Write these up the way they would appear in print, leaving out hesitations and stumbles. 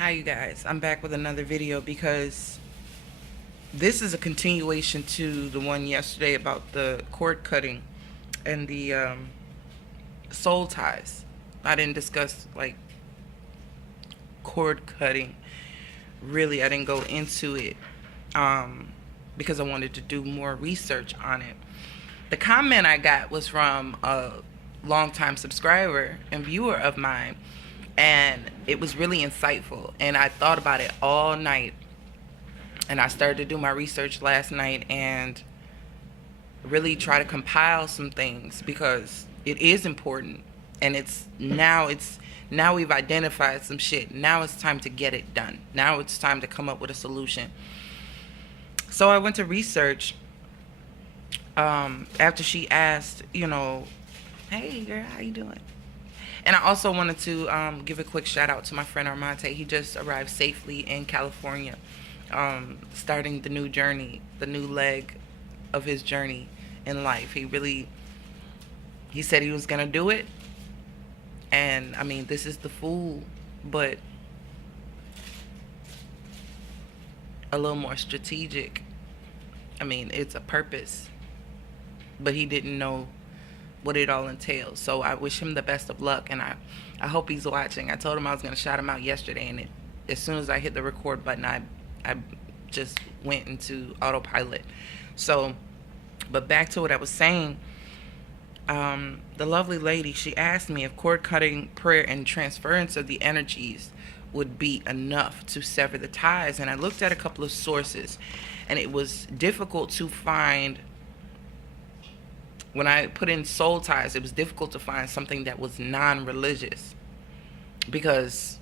Hi you guys, I'm back with another video because this is a continuation to the one yesterday about the cord cutting and the soul ties. I didn't discuss like cord cutting, really. I didn't go into it because I wanted to do more research on it. The comment I got was from a longtime subscriber and viewer of mine, and it was really insightful, and I thought about it all night, and I started to do my research last night and really try to compile some things because it is important, and now we've identified some shit. Now it's time to get it done. Now it's time to come up with a solution. So I went to research after she asked, hey girl, how you doing? And I also wanted to give a quick shout out to my friend Armante. He just arrived safely in California, starting the new journey, the new leg of his journey in life. He said he was going to do it. And I mean, this is the fool, but a little more strategic. I mean, it's a purpose, but he didn't know what it all entails. So I wish him the best of luck, and I hope he's watching. I told him I was going to shout him out yesterday, and as soon as I hit the record button, I just went into autopilot. So, but back to what I was saying, the lovely lady, she asked me if cord cutting, prayer, and transference of the energies would be enough to sever the ties. And I looked at a couple of sources, and it was difficult to find. When I put in soul ties, it was difficult to find something that was non-religious, because,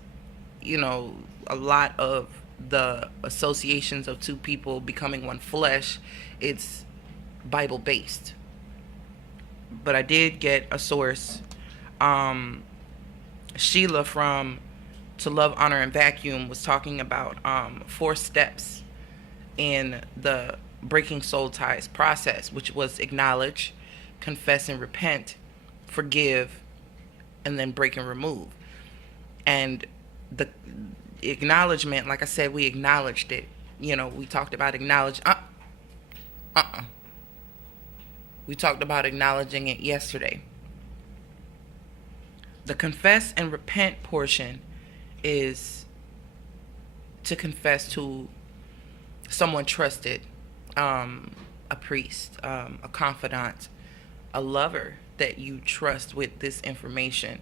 a lot of the associations of two people becoming one flesh, it's Bible-based. But I did get a source, Sheila from To Love, Honor, and Vacuum was talking about 4 steps in the breaking soul ties process, which was acknowledge, confess and repent, forgive, and then break and remove. And the acknowledgement, like I said, we acknowledged it. We talked about we talked about acknowledging it yesterday. The confess and repent portion is to confess to someone trusted, a priest, a confidant, a lover that you trust with this information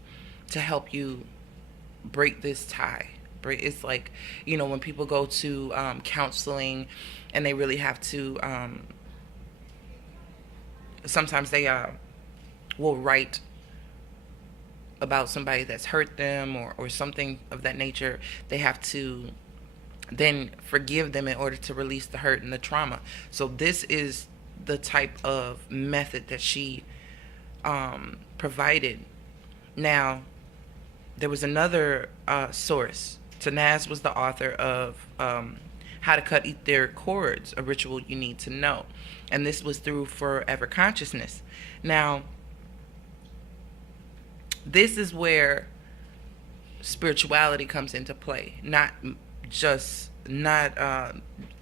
to help you break this tie. It's like, when people go to counseling, and they really have to, sometimes they will write about somebody that's hurt them or something of that nature. They have to then forgive them in order to release the hurt and the trauma. So this is the type of method that she provided. Now, there was another source. Tanaz was the author of How to Cut Ether Cords, a ritual you need to know. And this was through Forever Consciousness. Now, this is where spirituality comes into play, not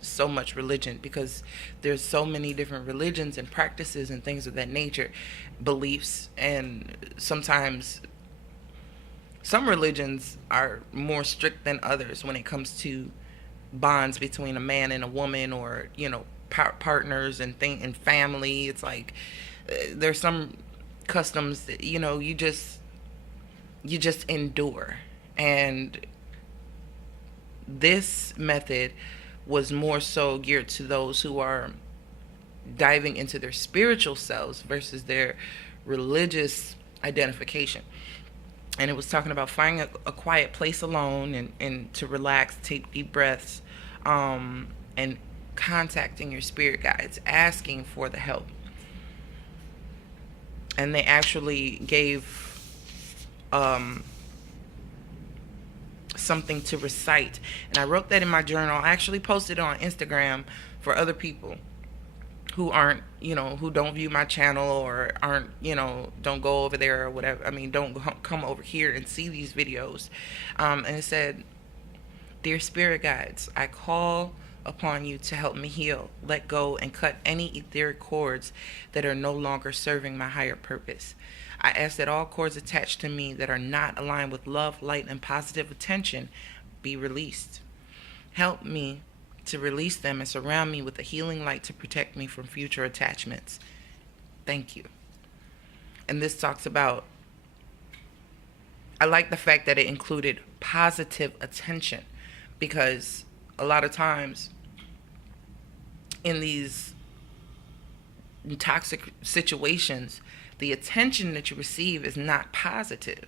so much religion, because there's so many different religions and practices and things of that nature, beliefs, and sometimes some religions are more strict than others when it comes to bonds between a man and a woman, or partners and family. It's like there's some customs that you just endure. And this method was more so geared to those who are diving into their spiritual selves versus their religious identification. And it was talking about finding a quiet place alone and to relax, take deep breaths, and contacting your spirit guides, asking for the help. And they actually gave something to recite, and I wrote that in my journal. I actually posted it on Instagram for other people who aren't, who don't view my channel, or aren't, don't go over there or whatever. I mean, don't come over here and see these videos. And it said, Dear spirit guides, I call upon you to help me heal, let go, and cut any etheric cords that are no longer serving my higher purpose. I ask that all cords attached to me that are not aligned with love, light, and positive attention be released. Help me to release them and surround me with a healing light to protect me from future attachments. Thank you. And this talks about, I like the fact that it included positive attention, because a lot of times in these toxic situations, the attention that you receive is not positive.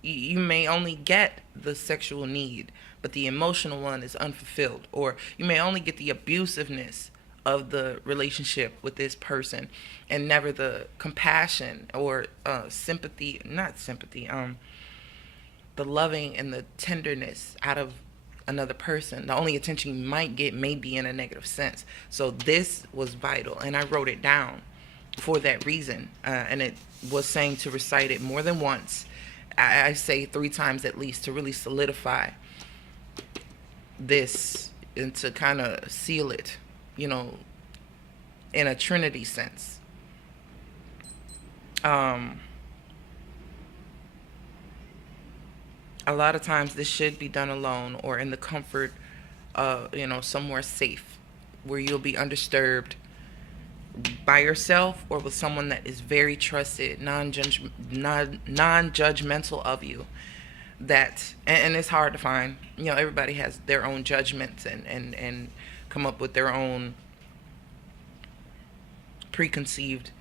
You may only get the sexual need, but the emotional one is unfulfilled. Or you may only get the abusiveness of the relationship with this person and never the compassion or sympathy, not sympathy, the loving and the tenderness out of another person. The only attention you might get may be in a negative sense. So this was vital, and I wrote it down for that reason. And it was saying to recite it more than once. I say 3 times at least, to really solidify this and to kind of seal it, you know, in a Trinity sense. A lot of times this should be done alone or in the comfort of, somewhere safe where you'll be undisturbed by yourself or with someone that is very trusted, non-judgmental of you. That, and it's hard to find, everybody has their own judgments and come up with their own preconceived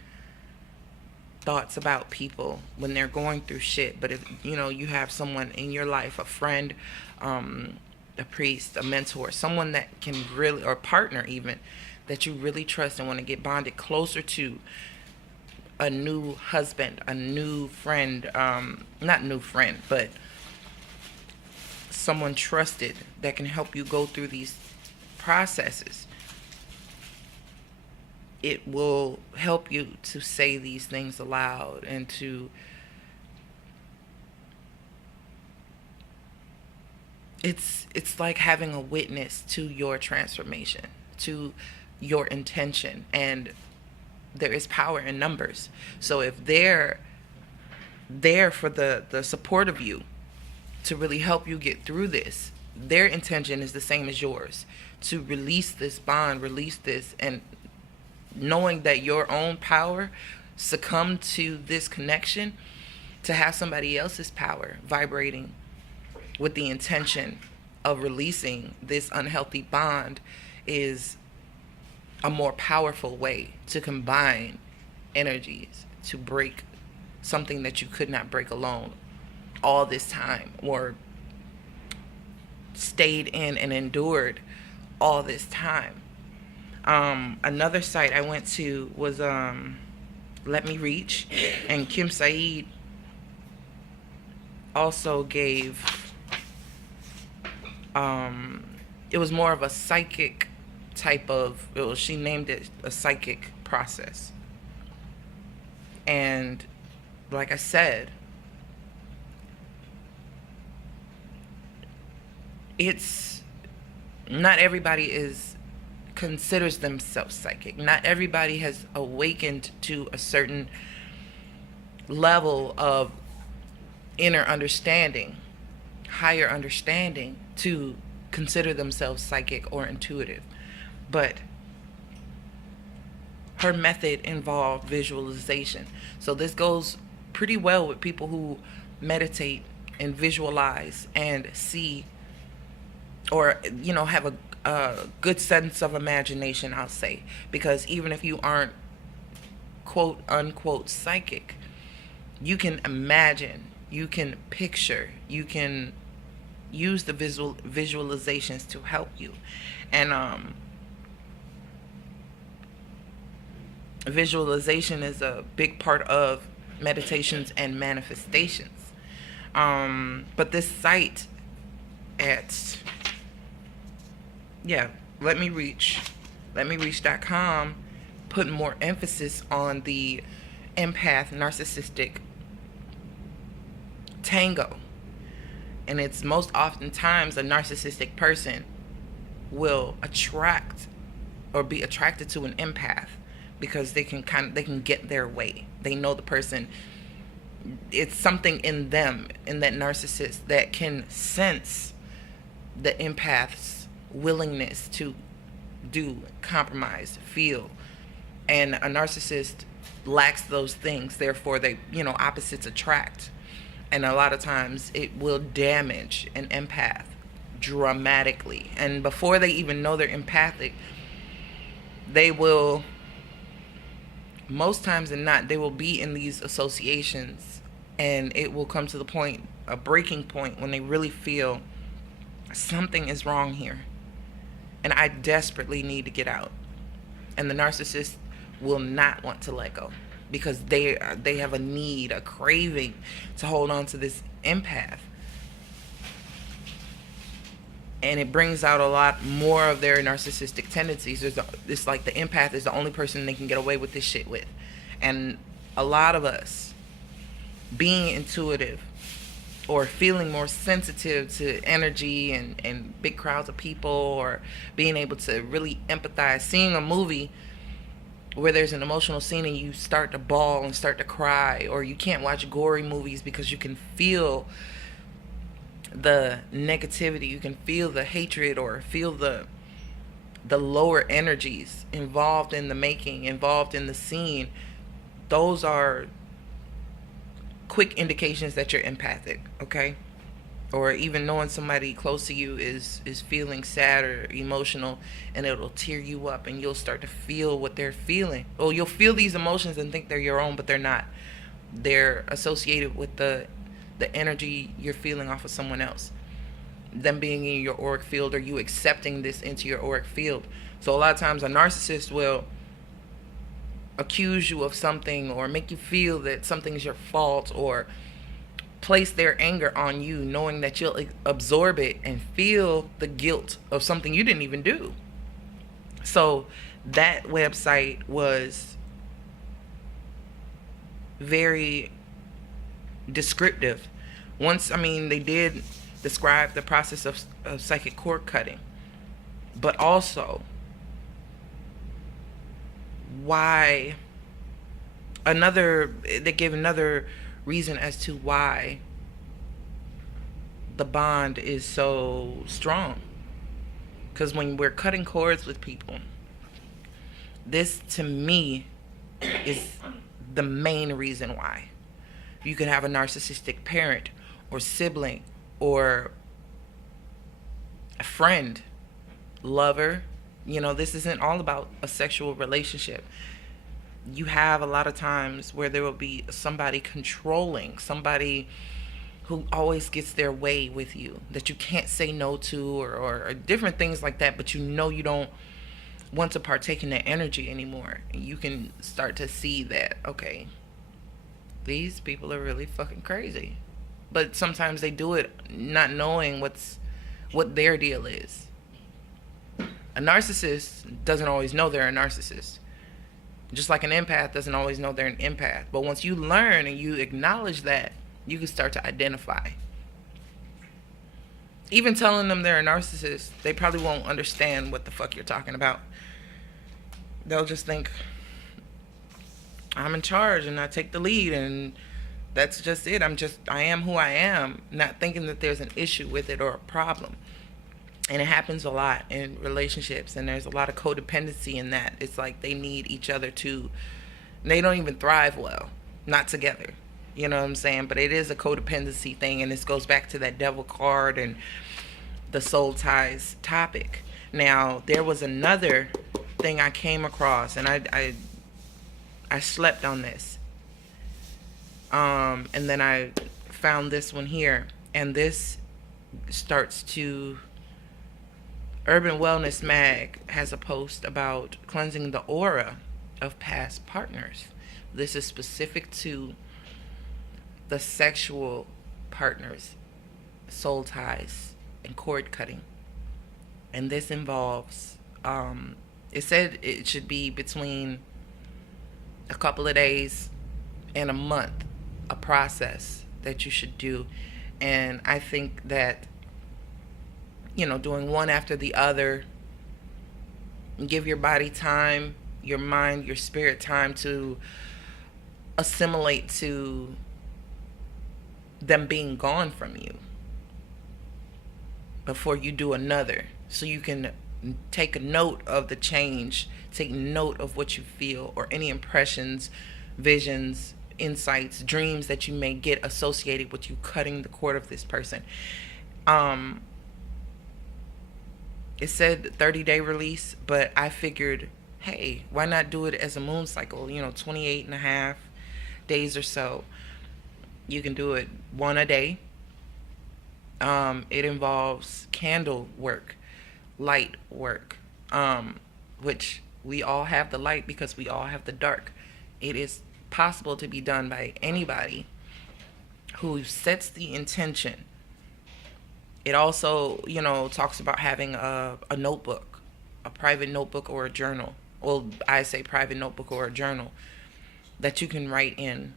thoughts about people when they're going through shit. But if you have someone in your life, a friend, a priest, a mentor, someone that can really, or a partner even, that you really trust and want to get bonded closer to, a new husband, a new friend, not new friend, but someone trusted that can help you go through these processes, it will help you to say these things aloud and to it's like having a witness to your transformation, to your intention. And there is power in numbers. So if they're there for the support of you to really help you get through this, their intention is the same as yours, to release this bond, release this, and knowing that your own power succumbed to this connection, to have somebody else's power vibrating with the intention of releasing this unhealthy bond is a more powerful way to combine energies to break something that you could not break alone all this time, or stayed in and endured all this time. Another site I went to was Let Me Reach, and Kim Said also gave it was more of a psychic type of, she named it a psychic process. And like I said, it's not everybody considers themselves psychic. Not everybody has awakened to a certain level of inner understanding, higher understanding, to consider themselves psychic or intuitive. But her method involved visualization. So this goes pretty well with people who meditate and visualize and see, or have a good sense of imagination, I'll say. Because even if you aren't quote unquote psychic, you can imagine, you can picture, you can use the visualizations to help you. And visualization is a big part of meditations and manifestations. But this site at letmereach.com put more emphasis on the empath narcissistic tango. And it's most oftentimes a narcissistic person will attract or be attracted to an empath because they can get their way. They know the person. It's something in them, in that narcissist, that can sense the empath's willingness to do, compromise, feel. And a narcissist lacks those things. Therefore, they, opposites attract. And a lot of times it will damage an empath dramatically. And before they even know they're empathic, they will, most times than not, they will be in these associations, and it will come to the point, a breaking point, when they really feel something is wrong here and I desperately need to get out. And the narcissist will not want to let go because they have a need, a craving to hold on to this empath. And it brings out a lot more of their narcissistic tendencies. It's like the empath is the only person they can get away with this shit with. And a lot of us, being intuitive or feeling more sensitive to energy and big crowds of people, or being able to really empathize, seeing a movie where there's an emotional scene and you start to bawl and start to cry, or you can't watch gory movies because you can feel the negativity, you can feel the hatred, or feel the lower energies involved in the making, involved in the scene. Those are quick indications that you're empathic, okay? Or even knowing somebody close to you is feeling sad or emotional, and it'll tear you up, and you'll start to feel what they're feeling. Well, you'll feel these emotions and think they're your own, but they're not. They're associated with the energy you're feeling off of someone else, them being in your auric field, or you accepting this into your auric field. So a lot of times a narcissist will accuse you of something, or make you feel that something's your fault, or place their anger on you, knowing that you'll absorb it and feel the guilt of something you didn't even do. So that website was very descriptive. They did describe the process of psychic cord cutting, but also why they gave another reason as to why the bond is so strong. Because when we're cutting cords with people, this to me is the main reason why. You could have a narcissistic parent or sibling or a friend, lover. This isn't all about a sexual relationship. You have a lot of times where there will be somebody controlling, somebody who always gets their way with you, that you can't say no to, or different things like that, but you don't want to partake in that energy anymore. And you can start to see that, okay, these people are really fucking crazy. But sometimes they do it not knowing what their deal is. A narcissist doesn't always know they're a narcissist. Just like an empath doesn't always know they're an empath. But once you learn and you acknowledge that, you can start to identify. Even telling them they're a narcissist, they probably won't understand what the fuck you're talking about. They'll just think, I'm in charge and I take the lead, and that's just it. I am who I am, not thinking that there's an issue with it or a problem. And it happens a lot in relationships, and there's a lot of codependency in that. It's like they need each other they don't even thrive well, not together. You know what I'm saying? But it is a codependency thing, and this goes back to that devil card and the soul ties topic. Now, there was another thing I came across, and I slept on this. And then I found this one here, and this starts to... Urban Wellness Mag has a post about cleansing the aura of past partners. This is specific to the sexual partners, soul ties, and cord cutting. And this involves, it said it should be between a couple of days and a month, a process that you should do. And I think that, doing one after the other, give your body time, your mind, your spirit time to assimilate to them being gone from you before you do another, so you can take a note of the change, take note of what you feel, or any impressions, visions, insights, dreams that you may get associated with you cutting the cord of this person. It said 30-day release, but I figured, hey, why not do it as a moon cycle, 28 and a half days or so. You can do it one a day. It involves candle work, light work, which we all have the light because we all have the dark. It is possible to be done by anybody who sets the intention. It also, talks about having a notebook, a private notebook or a journal. Well, I say private notebook or a journal that you can write in.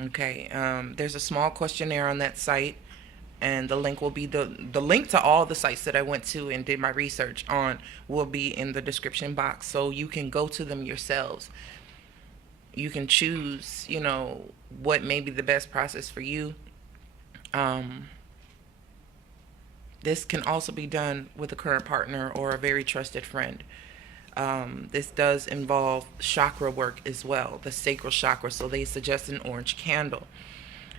Okay, there's a small questionnaire on that site, and the link will be the link to all the sites that I went to and did my research on will be in the description box, so you can go to them yourselves. You can choose, what may be the best process for you. This can also be done with a current partner or a very trusted friend. This does involve chakra work as well, the sacral chakra, so they suggest an orange candle.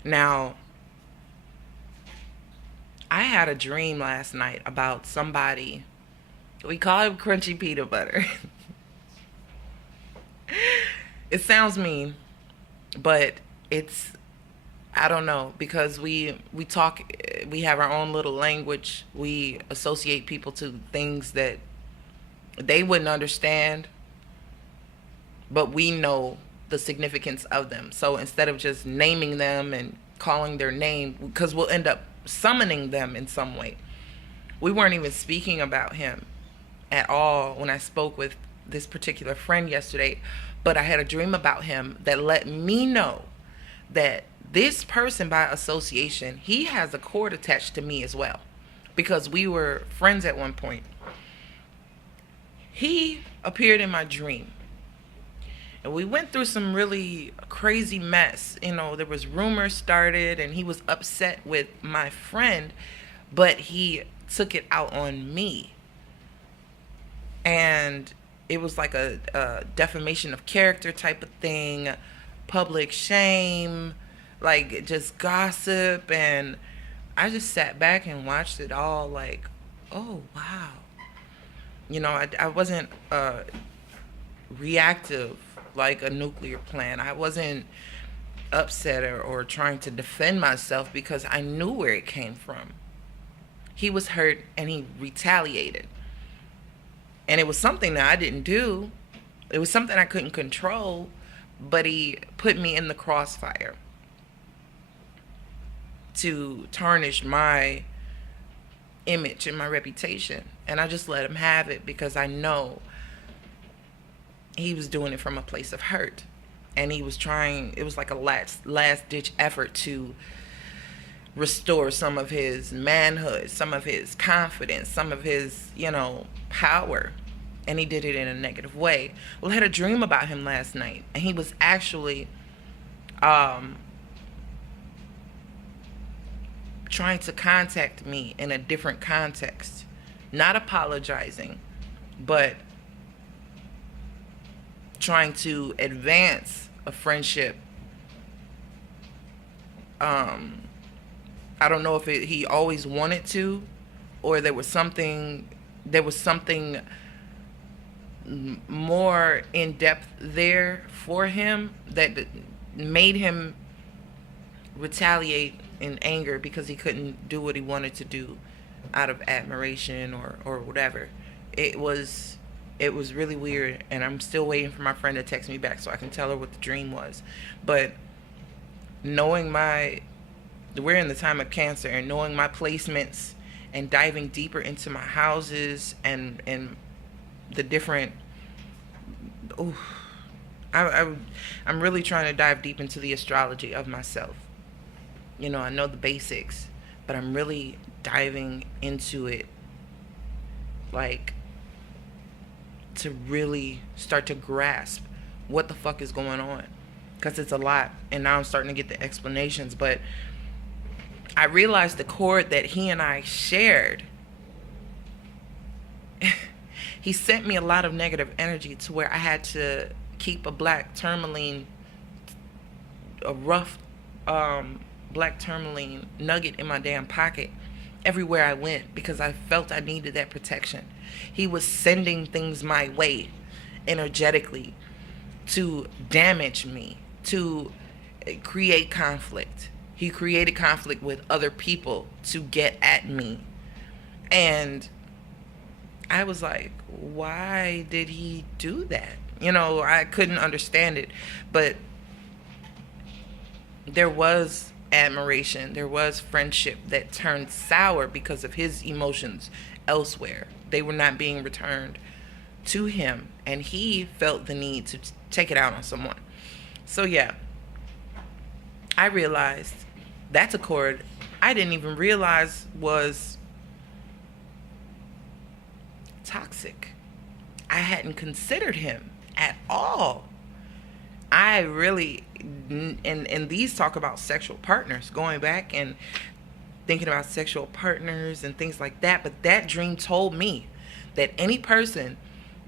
Now, I had a dream last night about somebody, we call him Crunchy Peanut Butter. It sounds mean, but it's, I don't know, because we talk, we have our own little language. We associate people to things that they wouldn't understand, but we know the significance of them. So instead of just naming them and calling their name, because we'll end up summoning them in some way. We weren't even speaking about him at all when I spoke with this particular friend yesterday, but I had a dream about him that let me know that this person, by association, he has a cord attached to me as well, because we were friends at one point. He appeared in my dream, and we went through some really crazy mess. There was rumors started, and he was upset with my friend, but he took it out on me. And it was like a defamation of character type of thing, public shame, like just gossip. And I just sat back and watched it all like, oh, wow. I wasn't reactive like a nuclear plant. I wasn't upset or trying to defend myself, because I knew where it came from. He was hurt and he retaliated. And it was something that I didn't do. It was something I couldn't control, but he put me in the crossfire to tarnish my image and my reputation. And I just let him have it, because I know he was doing it from a place of hurt. And he was trying, it was like a last ditch effort to restore some of his manhood, some of his confidence, some of his, power. And he did it in a negative way. Well, I had a dream about him last night, and he was actually trying to contact me in a different context. Not apologizing, but trying to advance a friendship. I don't know if he always wanted to, or there was something more in depth there for him that made him retaliate in anger because he couldn't do what he wanted to do out of admiration or whatever. It was really weird, and I'm still waiting for my friend to text me back so I can tell her what the dream was. But knowing we're in the time of Cancer, and knowing my placements and diving deeper into my houses and the different, I'm really trying to dive deep into the astrology of myself. I know the basics, but I'm really diving into it, like, to really start to grasp what the fuck is going on. Because it's a lot. And now I'm starting to get the explanations. But I realized the chord that he and I shared, he sent me a lot of negative energy to where I had to keep a rough black tourmaline nugget in my damn pocket everywhere I went, because I felt I needed that protection. He was sending things my way energetically to damage me, to create conflict. He created conflict with other people to get at me. And I was like, why did he do that? I couldn't understand it. But there was admiration, there was friendship that turned sour because of his emotions elsewhere. They were not being returned to him, and he felt the need to take it out on someone. So yeah, I realized that's a chord I didn't even realize was toxic. I hadn't considered him at all. I really, and these talk about sexual partners, going back and thinking about sexual partners and things like that. But that dream told me that any person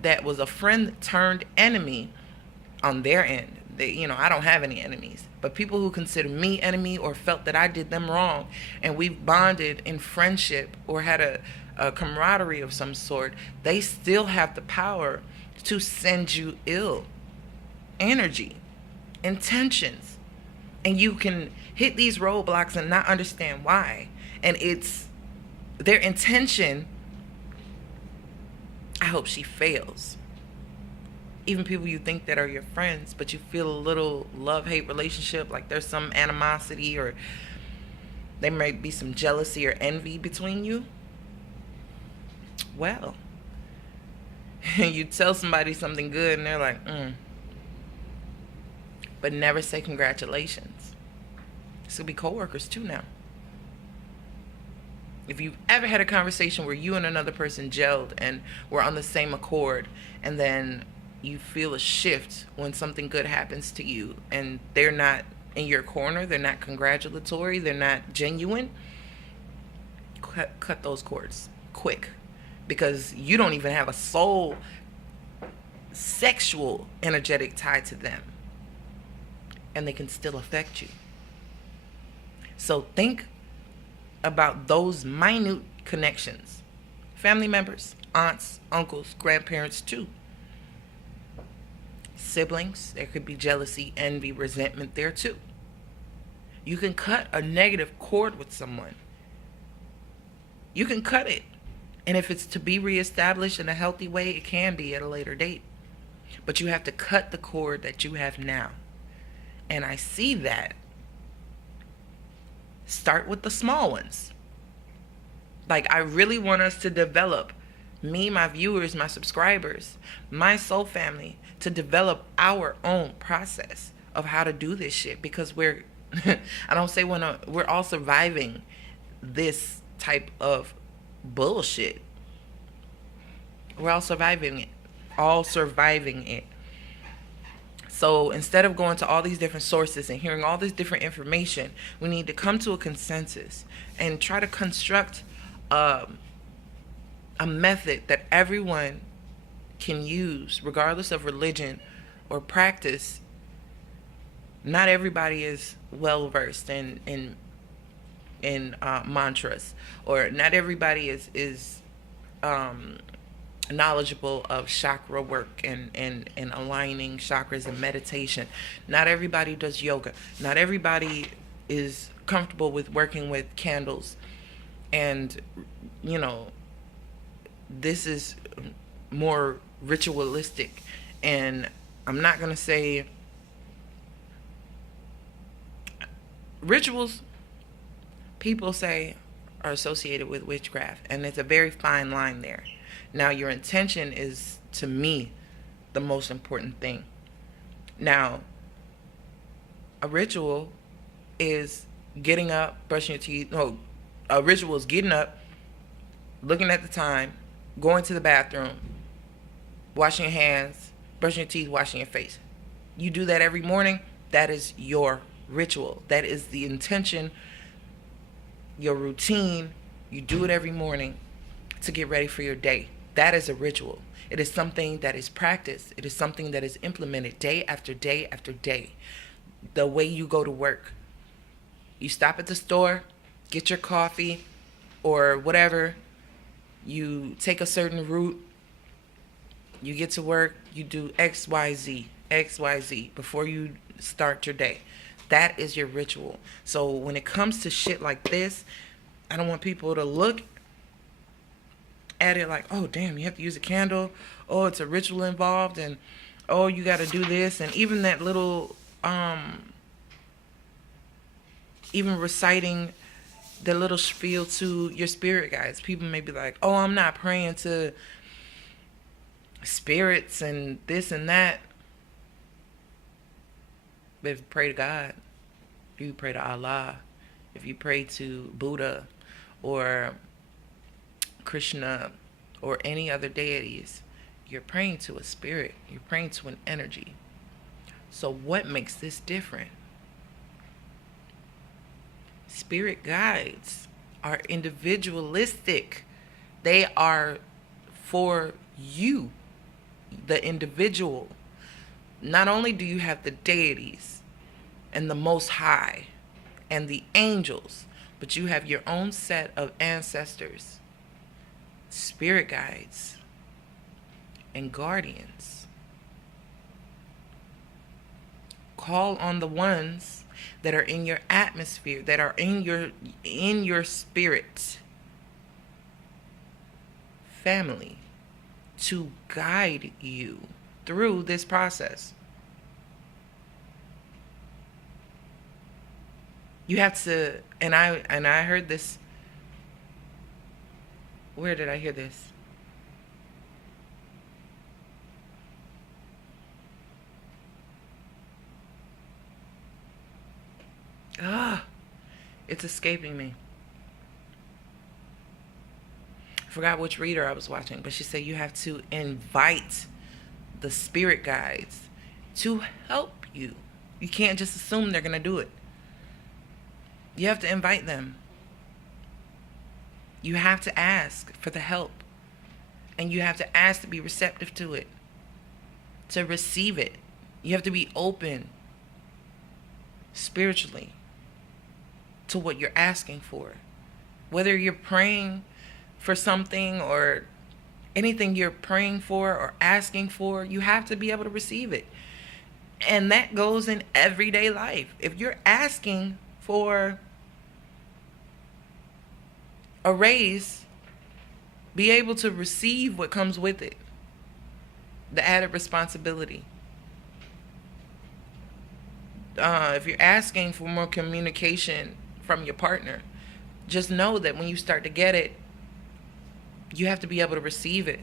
that was a friend turned enemy on their end, I don't have any enemies, but people who consider me enemy or felt that I did them wrong, and we've bonded in friendship or had a camaraderie of some sort, they still have the power to send you ill energy, intentions. And you can hit these roadblocks and not understand why. And it's their intention. I hope she fails. Even people you think that are your friends, but you feel a little love-hate relationship, like there's some animosity, or there might be some jealousy or envy between you. Well, you tell somebody something good and they're like, but never say congratulations. This could be coworkers too now. If you've ever had a conversation where you and another person gelled and were on the same accord, and then you feel a shift when something good happens to you and they're not in your corner, they're not congratulatory, they're not genuine, cut those cords quick, because you don't even have a soul sexual energetic tie to them, and they can still affect you. So think about those minute connections. Family members, aunts, uncles, grandparents too. Siblings, there could be jealousy, envy, resentment there too. You can cut a negative cord with someone. You can cut it. And if it's to be reestablished in a healthy way, it can be at a later date. But you have to cut the cord that you have now. And I see that. Start with the small ones. Like, I really want us to develop, me, my viewers, my subscribers, my soul family, to develop our own process of how to do this shit, because we're I don't say we're all surviving this type of bullshit. We're all surviving it. So instead of going to all these different sources and hearing all this different information, we need to come to a consensus and try to construct a method that everyone can use, regardless of religion or practice. Not everybody is well versed in mantras, or not everybody is knowledgeable of chakra work and aligning chakras and meditation. Not everybody does yoga. Not everybody is comfortable with working with candles. And, this is more ritualistic. And I'm not going to say rituals, people say, are associated with witchcraft. And it's a very fine line there. Now, your intention is, to me, the most important thing. Now, a ritual is getting up, brushing your teeth. No, a ritual is getting up, looking at the time, going to the bathroom, washing your hands, brushing your teeth, washing your face. You do that every morning. That is your ritual. That is the intention, your routine. You do it every morning to get ready for your day. That is a ritual. It is something that is practiced. It is something that is implemented day after day after day. The way you go to work. You stop at the store, get your coffee or whatever. You take a certain route. You get to work. You do X, Y, Z. X, Y, Z before you start your day. That is your ritual. So when it comes to shit like this, I don't want people to look at it like, oh, damn, you have to use a candle. Oh, it's a ritual involved. And, oh, you got to do this. And even that little, even reciting the little spiel to your spirit guides. People may be like, oh, I'm not praying to spirits and this and that. But if you pray to God, if you pray to Allah, if you pray to Buddha or Krishna or any other deities, you're praying to a spirit. You're praying to an energy. So what makes this different? Spirit guides are individualistic. They are for you, the individual. Not only do you have the deities and the Most High and the angels, but you have your own set of ancestors, spirit guides, and guardians. Call on the ones that are in your atmosphere, that are in your spirit family to guide you through this process. You have to, and I heard this. Where did I hear this? It's escaping me. I forgot which reader I was watching, but she said you have to invite the spirit guides to help you. You can't just assume they're going to do it. You have to invite them. You have to ask for the help. And you have to ask to be receptive to it, to receive it. You have to be open spiritually to what you're asking for. Whether you're praying for something or anything you're praying for or asking for, you have to be able to receive it. And that goes in everyday life. If you're asking for a raise, be able to receive what comes with it, the added responsibility. If you're asking for more communication from your partner, just know that when you start to get it, you have to be able to receive it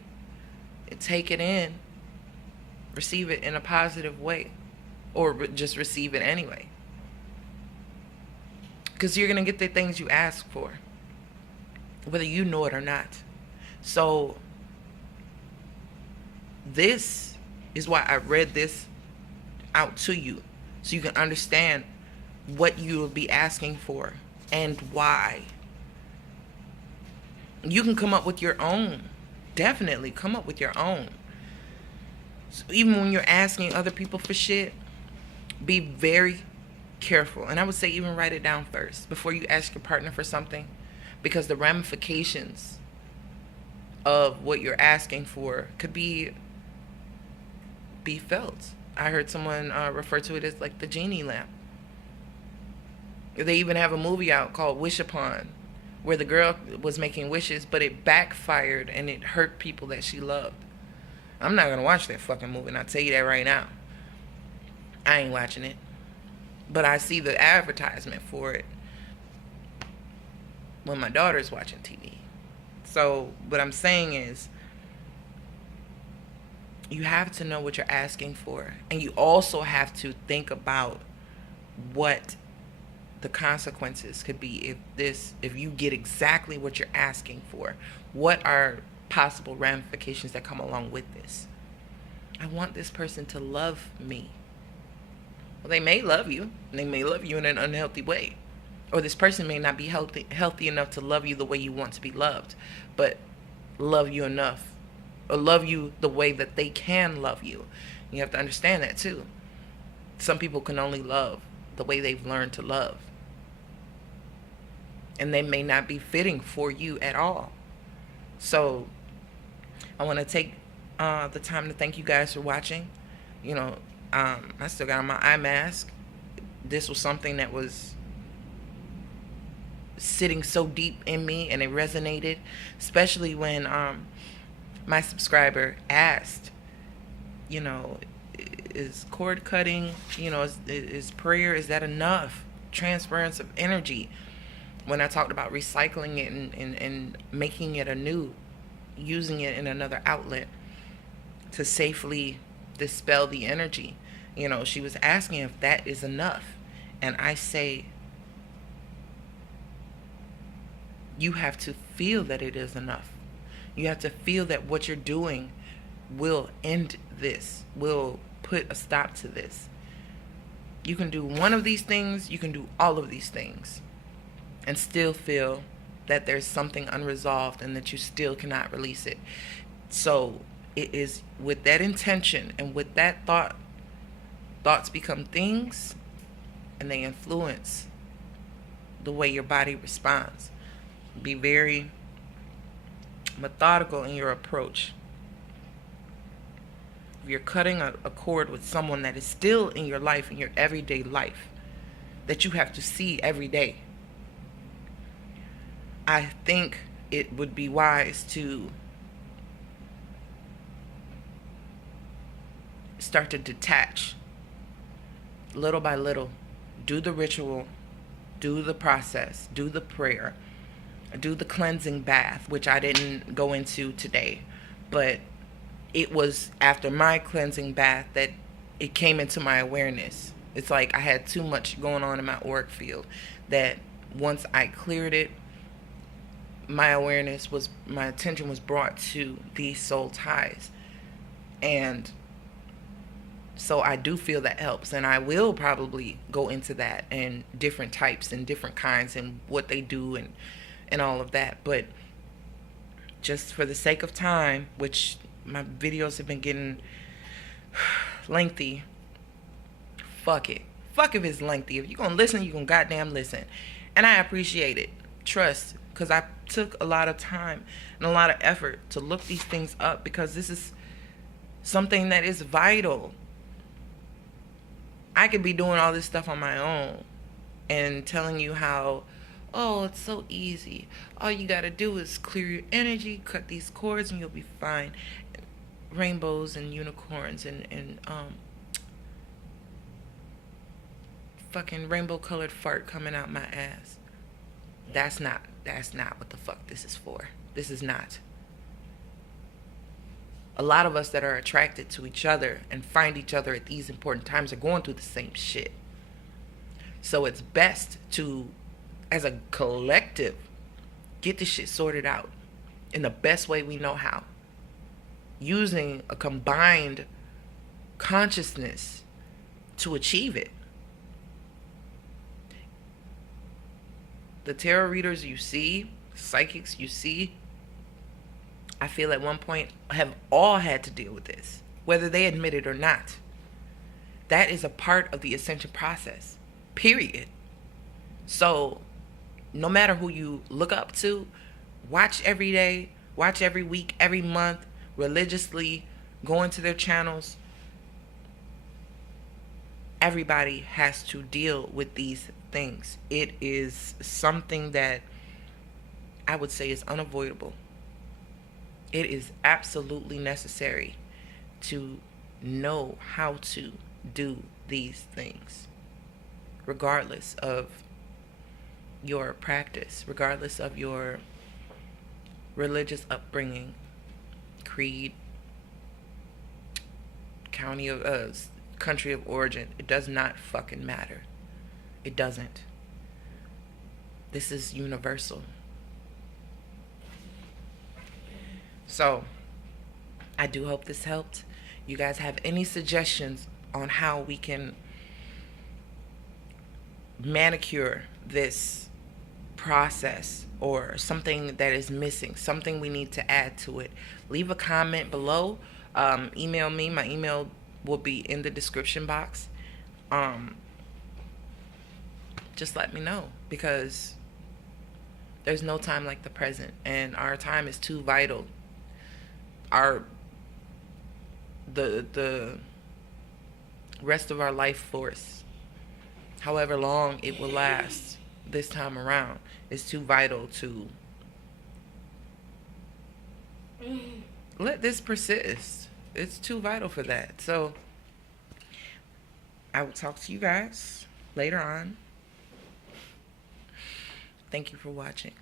and take it in, receive it in a positive way, or just receive it anyway. Because you're going to get the things you ask for, whether you know it or not. So this is why I read this out to you, so you can understand what you will be asking for and why. You can come up with your own. Definitely come up with your own. So even when you're asking other people for shit, be very careful. And I would say even write it down first before you ask your partner for something, because the ramifications of what you're asking for could be felt. I heard someone refer to it as like the genie lamp. They even have a movie out called Wish Upon, where the girl was making wishes, but it backfired and it hurt people that she loved. I'm not going to watch that fucking movie, and I'll tell you that right now. I ain't watching it. But I see the advertisement for it when my daughter's watching TV. So what I'm saying is, you have to know what you're asking for. And you also have to think about what the consequences could be if you get exactly what you're asking for. What are possible ramifications that come along with this? I want this person to love me. Well, they may love you, and they may love you in an unhealthy way. Or this person may not be healthy enough to love you the way you want to be loved, but love you enough, or love you the way that they can love you. You have to understand that too. Some people can only love the way they've learned to love, and they may not be fitting for you at all. So I want to take the time to thank you guys for watching. You know, I still got on my eye mask. This was something that was sitting so deep in me, and it resonated, especially when my subscriber asked, you know, is cord cutting, you know, is prayer, is that enough? Transference of energy. When I talked about recycling it and making it anew, using it in another outlet to safely dispel the energy, you know, she was asking if that is enough. And I say, you have to feel that it is enough. You have to feel that what you're doing will end this, will put a stop to this. You can do one of these things, you can do all of these things, and still feel that there's something unresolved and that you still cannot release it. So it is with that intention and with that thought. Thoughts become things, and they influence the way your body responds. Be very methodical in your approach. If you're cutting a cord with someone that is still in your life, in your everyday life, that you have to see every day, I think it would be wise to start to detach little by little. Do the ritual, do the process, do the prayer, do the cleansing bath, which I didn't go into today, but it was after my cleansing bath that it came into my awareness. It's like I had too much going on in my auric field, that once I cleared it, my attention was brought to these soul ties. And so I do feel that helps, and I will probably go into that and different types and different kinds and what they do and all of that. But just for the sake of time, which my videos have been getting lengthy, fuck it. Fuck if it's lengthy. If you're gonna listen, you're gonna goddamn listen. And I appreciate it. Trust, because I took a lot of time and a lot of effort to look these things up, because this is something that is vital. I could be doing all this stuff on my own and telling you how, oh, it's so easy. All you gotta do is clear your energy, cut these cords, and you'll be fine. Rainbows and unicorns and fucking rainbow colored fart coming out my ass. That's not what the fuck this is for. This is not. A lot of us that are attracted to each other and find each other at these important times are going through the same shit. So it's best to, as a collective, get this shit sorted out in the best way we know how, using a combined consciousness to achieve it. The tarot readers you see, psychics you see, I feel at one point have all had to deal with this, whether they admit it or not. That is a part of the ascension process, period. So no matter who you look up to, watch every day, watch every week, every month, religiously, go into their channels. Everybody has to deal with these things. It is something that I would say is unavoidable. It is absolutely necessary to know how to do these things, regardless of your practice, regardless of your religious upbringing, creed, country of origin. It does not fucking matter. It doesn't. This is universal. So I do hope this helped. You guys have any suggestions on how we can manicure this process, or something that is missing, something we need to add to it, leave a comment below. Email me. My email will be in the description box. Just let me know, because there's no time like the present, and our time is too vital. Our the rest of our life force, however long it will last this time around, is too vital to let this persist. It's too vital for that. So I will talk to you guys later on. Thank you for watching.